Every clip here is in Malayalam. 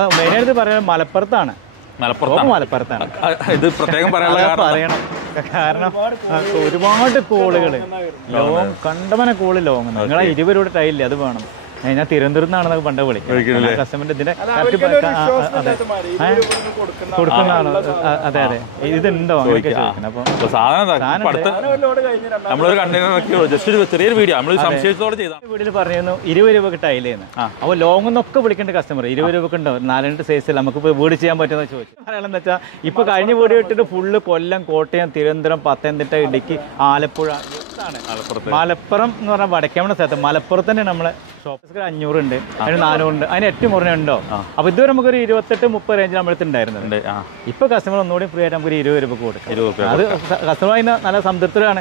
മെയിനായിട്ട് പറയുന്നത് മലപ്പുറത്താണ്. ഇത് പ്രത്യേകം പറയണം, കാരണം ഒരുപാട് കോളുകൾ ലോങ് കണ്ടവനെ കോള് ലോങ്. നിങ്ങളെ 20 രൂപ ടൈലില്ലേ, അത് വേണം. ഞാൻ തിരുവനന്തപുരത്ത് നിന്നാണെന്നൊക്കെ പണ്ട് വിളിക്കുന്നത് കസ്റ്റമറിന്റെ ഇതിന്റെ കൊടുക്കുന്നതാണ്. അതെ അതെ, ഇതുണ്ടോ അങ്ങനെയൊക്കെ ചോദിക്കുന്നത്. അപ്പൊ വീട്ടിൽ പറഞ്ഞിരുന്നു 20 രൂപക്ക് ടൈലേന്ന്. അപ്പൊ ലോങ് എന്നൊക്കെ വിളിക്കേണ്ട കസ്റ്റമർ 20 രൂപക്ക് ഉണ്ടോ 4 സൈസിൽ നമുക്കിപ്പോ വീട് ചെയ്യാൻ പറ്റുമെന്ന് ചോദിച്ചു. പറയാനെന്ന് വെച്ചാൽ ഇപ്പൊ കഴിഞ്ഞ വീട് ഇട്ടിട്ട് ഫുള്ള് കൊല്ലം, കോട്ടയം, തിരുവനന്തപുരം, പത്തനംതിട്ട, ഇടുക്കി, ആലപ്പുഴ, മലപ്പുറം എന്ന് പറഞ്ഞാൽ വടക്കേമണ സ്ഥലത്ത് മലപ്പുറത്ത് തന്നെ നമ്മളെ ഷോപ്പ് 500 ഉണ്ട്, അതിന് 400 ഉണ്ട്, അതിന് 8 മുറിനുണ്ടോ. അപ്പൊ ഇതുവരെ നമുക്കൊരു 28-30 റേഞ്ചിൽ നമ്മളടുത്ത് ഉണ്ടായിരുന്നുണ്ട്. ഇപ്പൊ കസ്റ്റമർ ഒന്നുകൂടി ഫ്രീ ആയിട്ട് നമുക്കൊരു 20 രൂപ കൊടുക്കും. അത് കസ്റ്റമർ നല്ല സംതൃപ്തരാണ്.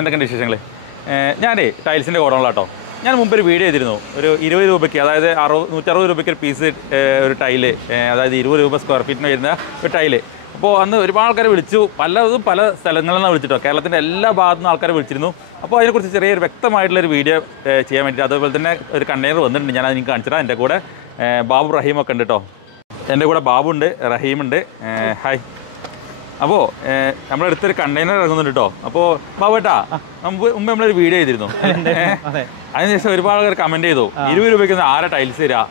എന്തൊക്കെയുണ്ട് വിശേഷങ്ങൾ? ഞാനേ ടൈൽസിന്റെ ഗോഡൗണിലാട്ടോ. ഞാൻ മുമ്പ് ഒരു വീഡിയോ ചെയ്തിരുന്നു. ഒരു 20 രൂപയ്ക്ക്, അതായത് 160 രൂപയ്ക്ക് ഒരു പീസ് ഒരു ടൈല്, അതായത് 20 രൂപ സ്ക്വയർ ഫീറ്റിന് വരുന്ന ഒരു ടൈല്. അപ്പോൾ അന്ന് ഒരുപാട് ആൾക്കാരെ വിളിച്ചു, പലതും പല സ്ഥലങ്ങളിൽ നിന്നാണ് വിളിച്ചിട്ടോ. കേരളത്തിൻ്റെ എല്ലാ ഭാഗത്തു നിന്ന് ആൾക്കാരെ വിളിച്ചിരുന്നു. അപ്പോൾ അതിനെക്കുറിച്ച് ചെറിയൊരു വ്യക്തമായിട്ടുള്ളൊരു വീഡിയോ ചെയ്യാൻ വേണ്ടിയിട്ട്, അതുപോലെ തന്നെ ഒരു കണ്ടെയ്നർ വന്നിട്ടുണ്ട്. ഞാൻ അത് നിങ്ങൾക്ക് കാണിച്ചിട്ടാണ്. എൻ്റെ കൂടെ ബാബു റഹീമൊക്കെ ഉണ്ട് കേട്ടോ. എൻ്റെ കൂടെ ബാബു ഉണ്ട്, റഹീമുണ്ട്. ഹായ്. അപ്പോൾ നമ്മളെടുത്തൊരു കണ്ടെയ്നർ ഇറങ്ങുന്നുണ്ട് കേട്ടോ. അപ്പോൾ ബാബുട്ടാ, മുമ്പ് നമ്മളൊരു വീഡിയോ ചെയ്തിരുന്നു. അതിനുശേഷം ഒരുപാട് ആൾക്കാർ കമൻറ്റ് ചെയ്തു, 20 രൂപയ്ക്ക് ആരാ ടൈൽസ് തരാ,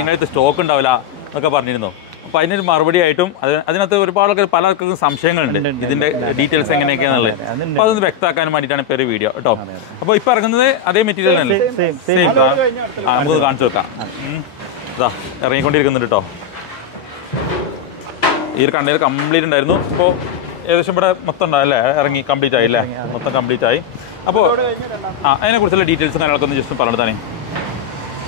നിങ്ങളടുത്ത് സ്റ്റോക്ക് ഉണ്ടാവില്ല എന്നൊക്കെ പറഞ്ഞിരുന്നു. അപ്പോൾ അതിനൊരു മറുപടി ആയിട്ടും അതിനകത്ത് ഒരുപാട് ആൾക്കാർ പലർക്കും സംശയങ്ങളുണ്ട്, ഇതിൻ്റെ ഡീറ്റെയിൽസ് എങ്ങനെയൊക്കെയാണെന്നുള്ളത്. അപ്പോൾ അതൊന്ന് വ്യക്തമാക്കാൻ വേണ്ടിയിട്ടാണ് ഇപ്പോൾ ഒരു വീഡിയോ കേട്ടോ. അപ്പോൾ ഇപ്പോൾ ഇറങ്ങുന്നത് അതേ മെറ്റീരിയൽ തന്നെ, സെയിം. നമുക്ക് കാണിച്ചു വെക്കാം. ഇതാ ഇറങ്ങിക്കൊണ്ടിരിക്കുന്നുണ്ട് കേട്ടോ. ഈ ഒരു കണ്ടെയ്നർ കംപ്ലീറ്റ് ഉണ്ടായിരുന്നു. ഇപ്പോൾ ഏകദേശം ഇവിടെ മൊത്തം ഉണ്ടാവില്ലേ, ഇറങ്ങി കംപ്ലീറ്റ് ആയില്ലേ, മൊത്തം കംപ്ലീറ്റ് ആയി. അപ്പോൾ അതിനെക്കുറിച്ചുള്ള ഡീറ്റെയിൽസും കാര്യങ്ങളൊക്കെ ഒന്ന് ജസ്റ്റ് പറഞ്ഞു തന്നെ.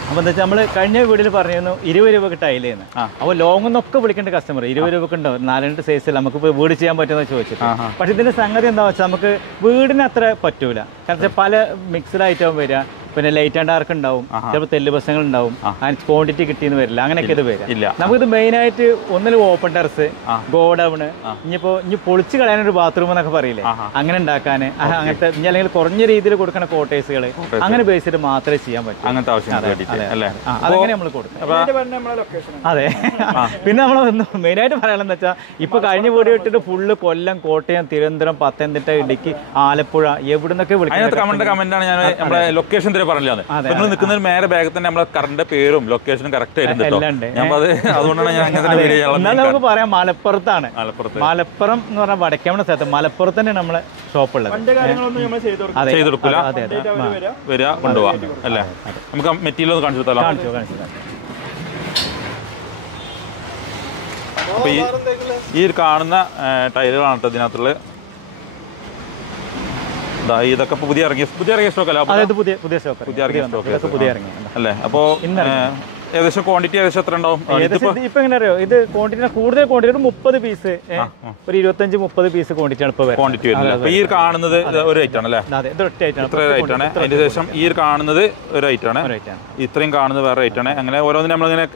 അപ്പോൾ എന്താ വെച്ചാൽ നമ്മൾ കഴിഞ്ഞ വീഡിയോയിൽ പറഞ്ഞിരുന്നു 20 രൂപക്ക് ടൈലേന്ന്. അപ്പോൾ ലോങ് എന്നൊക്കെ വിളിക്കേണ്ട കസ്റ്റമർ 20 രൂപക്ക് ഉണ്ടോ 4 സൈസിൽ നമുക്കിപ്പോൾ വീട് ചെയ്യാൻ പറ്റുമെന്ന് ചോദിച്ചു. പക്ഷേ ഇതിൻ്റെ സംഗതി എന്താ വെച്ചാൽ നമുക്ക് വീടിന് അത്ര പറ്റൂല. കാരണം വെച്ചാൽ പല മിക്സ്ഡ് ഐറ്റം വരിക, പിന്നെ ലൈറ്റ് ആൻഡ് ഡാർക്ക് ഉണ്ടാവും, ചിലപ്പോൾ തെല്ല് ബസ്സങ്ങൾ ഉണ്ടാവും, അതിന് ക്വാണ്ടിറ്റി കിട്ടിയെന്ന് വരില്ല, അങ്ങനെയൊക്കെ ഇത് വരില്ല. നമുക്കിത് മെയിനായിട്ട് ഒന്നിലും ഓപ്പൺ ടെറസ്, ഗോഡൌണ്, ഇനി പൊളിച്ച് കളയാനൊരു ബാത്റൂം എന്നൊക്കെ പറയില്ലേ, അങ്ങനെ ഉണ്ടാക്കാൻ, അങ്ങനത്തെ ഇനി അല്ലെങ്കിൽ കുറഞ്ഞ രീതിയിൽ കൊടുക്കുന്ന കോട്ടേഴ്സുകൾ അങ്ങനെ ബേസ് ചെയ്ത് മാത്രമേ ചെയ്യാൻ പറ്റൂ. അങ്ങനത്തെ ആവശ്യം അതങ്ങനെ നമ്മൾ കൊടുക്കും. അതെ. പിന്നെ നമ്മൾ മെയിനായിട്ട് പറയാനെന്ന് വെച്ചാൽ ഇപ്പൊ കഴിഞ്ഞ വീഡിയോ ഇട്ടിട്ട് ഫുള്ള് കൊല്ലം, കോട്ടയം, തിരുവനന്തപുരം, പത്തനംതിട്ട, ഇടുക്കി, ആലപ്പുഴ, എവിടുന്നൊക്കെ വിളിക്കുന്നത് ലൊക്കേഷൻ പറഞ്ഞില്ല. നിങ്ങൾ നിൽക്കുന്ന മേലെ ബാഗിൽ തന്നെ നമ്മളെ കറണ്ട് പേരും ലൊക്കേഷനും കറക്റ്റ് ആയിരുന്നു. അതുകൊണ്ടാണ് ഞാൻ നമുക്ക് പറയാം മലപ്പുറത്താണ്. മലപ്പുറം എന്ന് പറഞ്ഞാൽ വടക്കേമണ സ്ഥലത്ത് മലപ്പുറത്ത് തന്നെ നമ്മളെ ഷോപ്പ് ഉള്ളത്. ചെയ്ത് കൊടുക്കില്ല, വരിക, കൊണ്ടുപോകാം അല്ലേ. നമുക്ക് മെറ്റീരിയൽ ഒന്ന് കാണിച്ചു കൊടുത്താലോ? അപ്പൊ ഈ ഒരു കാണുന്ന ടൈലുകളാണ് കേട്ടോ ഇതിനകത്തുള്ള. ഇതൊക്കെ പുതിയ ഇറങ്ങിയ സ്റ്റോക്ക് അല്ലേ? അല്ലേ? അപ്പൊ ഏകദേശം ക്വാണ്ടിറ്റി ഏകദേശം എത്ര ഉണ്ടാവും? ഇപ്പൊ എങ്ങനെ അറിയോ, ഇത് ക്വാണ്ടിറ്റി കൂടുതൽ ക്വാണ്ടിറ്റി 30 പീസ്, ഒരു 25-30 പീസ് ക്വാണ്ടിറ്റി ആണ് ഇപ്പൊ ക്വാണ്ടിറ്റി വരുന്നത്. ഈ കാണുന്നത് ഒരു ഐറ്റം ആണ് അല്ലേ? ഇത്ര ഐറ്റം ആണ്. അതിന് ശേഷം ഈ കാണുന്നത് ഒരു ഐറ്റം ആണ്, ഇത്രയും കാണുന്നത് വേറെ ഐറ്റം ആണ്. അങ്ങനെ ഓരോന്നിനും നമ്മളിങ്ങനെ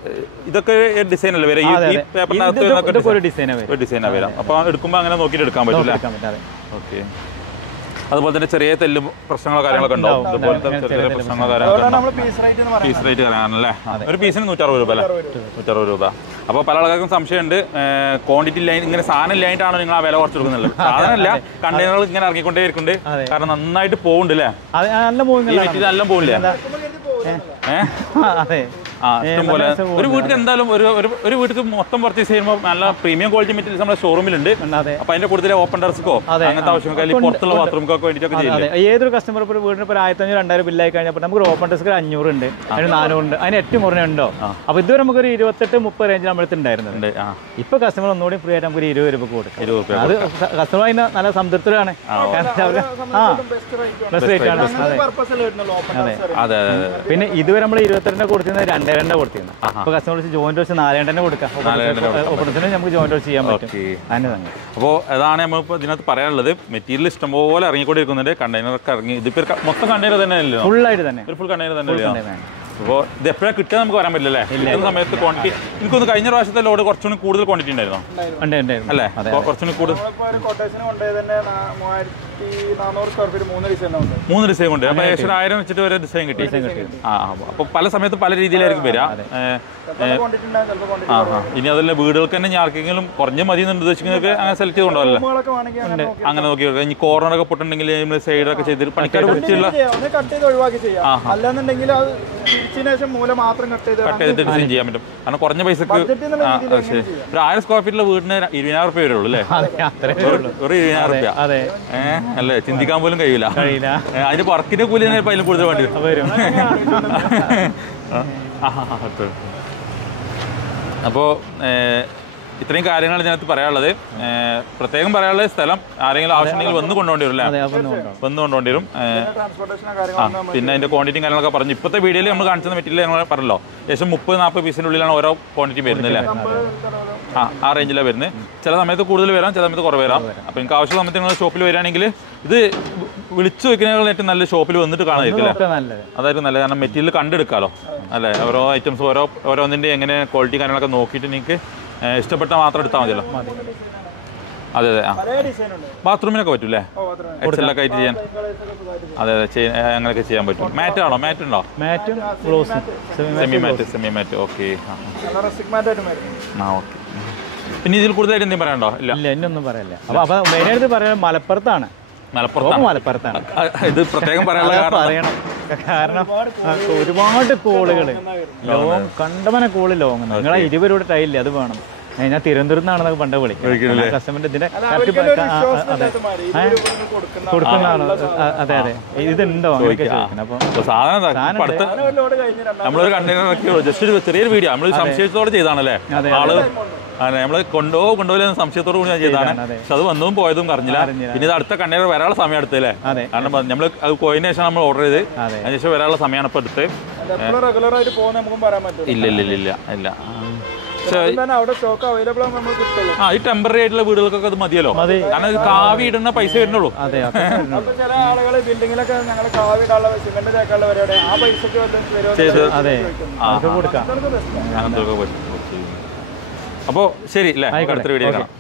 ഇതൊക്കെ ഡിസൈൻ അല്ലേ വരാം? ഈ പേപ്പറിനകത്ത് ഒരു ഡിസൈനാണ് വരാം. അപ്പൊ എടുക്കുമ്പോ അങ്ങനെ നോക്കിയിട്ട് എടുക്കാൻ പറ്റില്ല. ഓക്കെ. അതുപോലെ തന്നെ ചെറിയ തെല്ല് പ്രശ്നങ്ങളോ കാര്യങ്ങളൊക്കെ ഉണ്ടാവും. അതുപോലത്തെ ചെറിയ പ്രശ്നങ്ങളോ കാര്യങ്ങളൊക്കെ പീസ് റേറ്റ് കാര്യമാണല്ലേ? ഒരു പീസിന് 160 രൂപ അല്ലേ? 160 രൂപ. അപ്പോൾ പല ആൾക്കാർക്കും സംശയമുണ്ട്, ക്വാണ്ടിറ്റി ലൈൻ ഇങ്ങനെ സാധനം ഇല്ലായിട്ടാണോ നിങ്ങൾ ആ വില കുറച്ച് കൊടുക്കുന്നുള്ളത്? സാധനമല്ല, കണ്ടെയ്നറുകൾ ഇങ്ങനെ ഇറങ്ങിക്കൊണ്ടേ ഇരിക്കുന്നുണ്ട്. കാരണം നന്നായിട്ട് പോകുന്നുണ്ട് അല്ലേ? ഈ മെറ്റീരിയൽ നല്ല പോകില്ലേ? ഇഷ്ടംപോലെ ഒരു വീട്ടിൽ എന്തായാലും ഒരു വീട്ടിൽ മൊത്തം പർച്ചേസ് ചെയ്യുമ്പോൾ നല്ല പ്രീമിയം ക്വാളിറ്റി മെറ്റീരിയൽസ് നമ്മുടെ ഷോറൂമിലുണ്ട്. അപ്പൊ അതിന്റെ കൂടുതൽ ഓപ്പൺ ടെറസ്ക്കോ അങ്ങനത്തെ ആവശ്യമൊക്കെ പുറത്തുള്ള ബാത്റൂമുകൾക്ക് വേണ്ടിയിട്ടൊക്കെ ചെയ്യില്ല. ഏതൊരു കസ്റ്റമർ ഇപ്പോൾ വീടിന് ഇപ്പോൾ 1500-2000 ബില്ലായി കഴിഞ്ഞപ്പോൾ നമുക്ക് ഓപ്പൺ ടെറസ്ക്ക് 500 ഉണ്ട്, അതിന് 400 ഉണ്ട്, അതിന് 8 മുറിനുണ്ടോ. അപ്പൊ ഇതുവരെ നമുക്കൊരു 28-30 റേഞ്ചിൽ നമ്മളടുത്ത് ഉണ്ടായിരുന്നുണ്ട്. ഇപ്പൊ കസ്റ്റമർ ഒന്നുകൂടി ഫ്രീ ആയിട്ട് നമുക്ക് 20 രൂപ കൊടുക്കും. അത് കസ്റ്റമർ അതിന് നല്ല സംതൃപ്തരാണ്. പിന്നെ ഇതുവരെ നമ്മൾ 22 കൊടുത്തിരുന്നത് 2 കൊടുത്തിരുന്നു. അപ്പൊ കസ്റ്റമർ ജോയിന്റ് വെച്ച് 4 കൊടുക്കാം. ഓപ്പണേഴ്സിന് നമുക്ക് ജോയിന്റ് വെച്ച് ചെയ്യാൻ പറ്റും. അപ്പോൾ അതാണ് നമ്മളിപ്പോൾ ഇതിനകത്ത് പറയാനുള്ളത്. മെറ്റീരിയൽ ഇഷ്ടംപോലെ ഇറങ്ങിക്കൊണ്ടിരിക്കുന്നുണ്ട്. കണ്ടെയ്നറൊക്കെ ഇറങ്ങി. ഇതിപ്പോൾ മൊത്തം കണ്ടെയ്നർ തന്നെ അല്ലേ? ഫുള്ളായിട്ട് തന്നെ, ഒരു ഫുൾ കണ്ടെയ്നർ തന്നെ. അപ്പോൾ ഇത് എപ്പോഴാണ് കിട്ടുക നമുക്ക് പറയാൻ പറ്റില്ലല്ലേ? കിട്ടുന്ന സമയത്ത് ക്വാണ്ടിറ്റി എനിക്കൊന്ന് കഴിഞ്ഞ പ്രാവശ്യത്തെ ലോഡ് കുറച്ചുകൂടി കൂടുതൽ ക്വാണ്ടിറ്റി ഉണ്ടായിരുന്നോ? അല്ലേ? കുറച്ചുകൂടി കൂടുതൽ 1400 സ്ക്വയർ ഫീറ്റ് 3 ഡിസൈൻ ഉണ്ട്. 3 ഡിസൈൻ ഉണ്ട്. അപ്പോൾ ഏകദേശം 1000 വെച്ചിട്ട് ഒരു ഡിസൈൻ കിട്ടി. അപ്പോൾ പല സമയത്ത് പല രീതിയിലായിരിക്കും വരിക. ഇനി അതല്ല വീടുകൾക്ക് തന്നെ ആർക്കെങ്കിലും കുറഞ്ഞ മതി എന്ന് ഉദ്ദേശിക്കുന്നവർക്ക് അങ്ങനെ സെലക്ട് ചെയ്തുകൊണ്ടല്ലേ അങ്ങനെ നോക്കി ഇനി കോർണറൊക്കെ പൊട്ടുണ്ടെങ്കിൽ സൈഡൊക്കെ ചെയ്തിട്ട് പണിക്കാർ പിടിച്ചുള്ള കട്ട് ചെയ്തിട്ട് ഡിസൈൻ ചെയ്യാൻ പറ്റും. കാരണം കുറഞ്ഞ പൈസക്ക് ഒരു 1000 സ്ക്വയർ ഫീറ്റിലെ വീടിന് 20,000 റുപ്യ വരുള്ളൂ അല്ലേ? ഒരു 20,000 റുപ്യ അല്ലേ? ചിന്തിക്കാൻ പോലും കഴിയില്ല. അതിന്റെ വർക്കിന്റെ കൂലി തന്നെ അതിലും കൂടുതൽ വേണ്ടി വരും. അപ്പോൾ ഇത്രയും കാര്യങ്ങൾ ഇതിനകത്ത് പറയാനുള്ളത്. പ്രത്യേകം പറയാനുള്ളത് സ്ഥലം ആരെങ്കിലും ആവശ്യമുണ്ടെങ്കിൽ വന്ന് കൊണ്ടുപോകേണ്ടി വരും അല്ലേ? വന്ന് കൊണ്ടുപോകേണ്ടി വരും. പിന്നെ അതിന്റെ ക്വാണ്ടിറ്റിയും കാര്യങ്ങളൊക്കെ പറഞ്ഞു. ഇപ്പോഴത്തെ വീഡിയോയിൽ നമ്മൾ കാണിച്ച മെറ്റീരിയൽ ഞങ്ങൾ പറഞ്ഞല്ലോ ഏകദേശം 30-40 പീസിൻ്റെ ഉള്ളിലാണ് ഓരോ ക്വാണ്ടിറ്റി വരുന്നത് അല്ലേ? ആ റേഞ്ചിലാണ് വരുന്നത്. ചില സമയത്ത് കൂടുതൽ വരാം, ചില സമയത്ത് കുറവ് വരാം. അപ്പോൾ നിങ്ങൾക്ക് ആവശ്യമുള്ള സമയത്ത് നിങ്ങൾ ഷോപ്പിൽ വരികയാണെങ്കിൽ ഇത് വിളിച്ചു വെക്കുന്നതിനേക്കാൾ ഏറ്റവും നല്ല ഷോപ്പിൽ വന്നിട്ട് കാണാതിരിക്കും അല്ലേ? അതായിരിക്കും നല്ലത്. കാരണം മെറ്റീരിയൽ കണ്ടെടുക്കാമല്ലോ അല്ലേ? ഓരോ ഐറ്റംസ് ഓരോന്നിൻ്റെ എങ്ങനെ ക്വാളിറ്റി കാര്യങ്ങളൊക്കെ നോക്കിയിട്ട് നിങ്ങൾക്ക് ഇഷ്ടപ്പെട്ട മാത്രം എടുത്താൽ മതിയല്ലോ. അതെ അതെ. ബാത്റൂമിനൊക്കെ പറ്റൂല്ലേ? എക്സലൊക്കെ ആയിട്ട് ചെയ്യാൻ? അതെ അതെ, അങ്ങനെയൊക്കെ ചെയ്യാൻ പറ്റും. മാറ്റ് ആണോ? മാറ്റ് ഉണ്ടോ? സെമി മാറ്റ്. ഓക്കെ. ആ ഓക്കെ. പിന്നെ ഇതിൽ കൂടുതലായിട്ട് എന്തെങ്കിലും പറയാനുണ്ടോ? ഇല്ല എന്നൊന്നും പറയല്ല. അപ്പൊ മെയിനായിട്ട് പറയാൻ മലപ്പുറത്താണ്. ഇത് പ്രത്യേകം പറയണം. കാരണം ഒരുപാട് കോളുകൾ ലോങ് കണ്ടമന കോള് ലോങ്. നിങ്ങളെ 20 രൂപ ടൈലില്ലേ അത് വേണം. ഞാൻ തിരുവനന്തപുരത്ത് നിന്നാണെന്നൊക്കെ പണ്ട് വിളിക്കുന്നത് കസ്റ്റമറിന്റെ ഇതിന്റെ കൊടുക്കുന്നതാണ്. അതെ അതെ, ഇതുണ്ടോ അപ്പൊ നമ്മളൊരു കണ്ടെയ്നർ ജസ്റ്റ് ഒരു ചെറിയൊരു വീഡിയോ നമ്മൾ സംശയത്തോടെ ചെയ്താണല്ലേ ആള്. നമ്മൾ കൊണ്ടുപോകില്ല സംശയത്തോടു കൂടി ഞാൻ ചെയ്താണ്. പക്ഷെ അത് വന്നതും പോയതും അറിഞ്ഞില്ല. പിന്നെ ഇത് അടുത്ത കണ്ടെയ്നർ വരാനുള്ള സമയം എടുത്തല്ലേ? കാരണം നമ്മൾ അത് പോയതിനു ശേഷം നമ്മൾ ഓർഡർ ചെയ്ത് അതിനുശേഷം വരാനുള്ള സമയമാണ് ഇപ്പൊ എടുത്ത്. ഇല്ല ഇല്ല ഇല്ല ഇല്ല ഇല്ല. ഈ ടെമ്പററി ആയിട്ടുള്ള വീടുകൾക്കൊക്കെ അത് മതിയല്ലോ. കാരണം ഇത് കാവി ഇടുന്ന പൈസ വരുന്നുള്ളൂ. ചില ആളുകൾ ബിൽഡിങ്ങിലൊക്കെ ഞങ്ങൾ കാവി ഇടാനുള്ള സിമെന്റ് തേക്കാനുള്ള പരിപാടി ആ പൈസക്ക് ചെയ്ത് അങ്ങനത്തെ. അപ്പോൾ ശരി അല്ലേ? അടുത്തൊരു വീഡിയോ കാണാം.